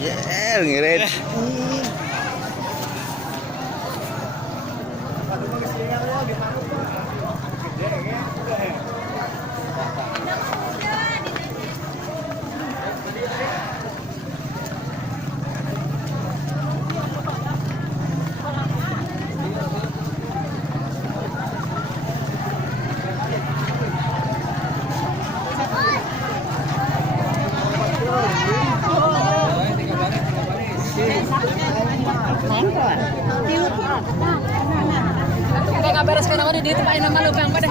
Yeah, ngirit. Kayak beres kan aku di tempat nama lubang pada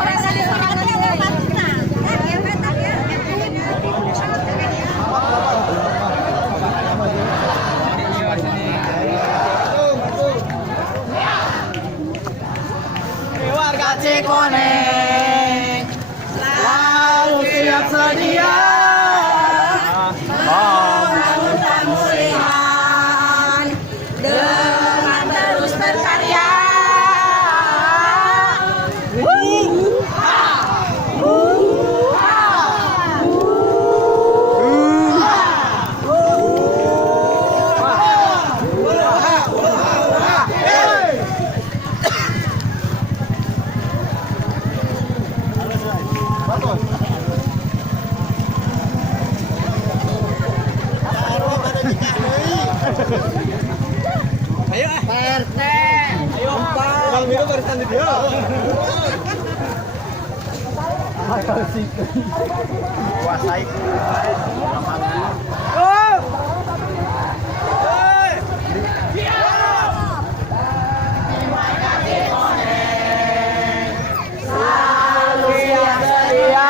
warga Cikoneng selalu siap sedia membangun pemulihan dengan terus berkarya. Ayo PRT, ayo Bang Miro barisan di dia. kuasai. Selalu siap sedia.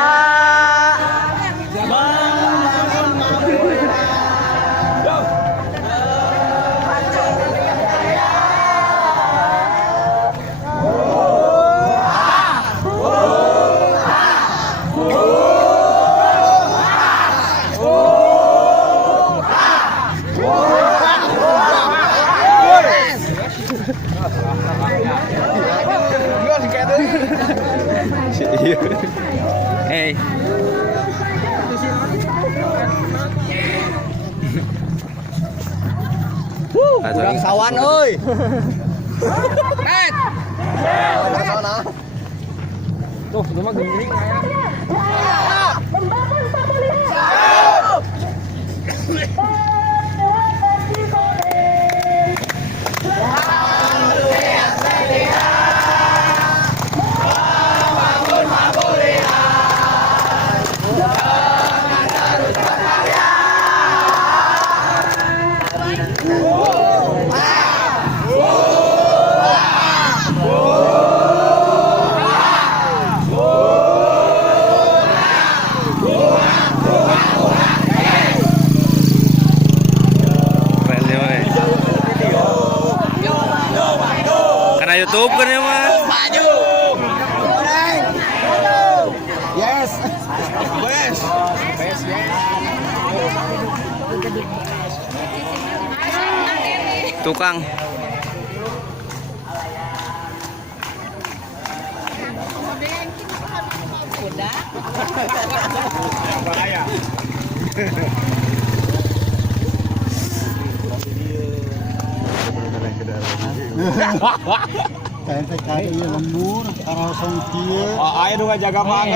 Hey. Sawan euy. Tuh, cuma gembring ayam. Karena YouTube kan ya mas. Maju. Yes. Best. Best ya. Tukang. udah. Bahaya. Kayak lembur, karena songkieu. Oh, ayo dong jaga mangan.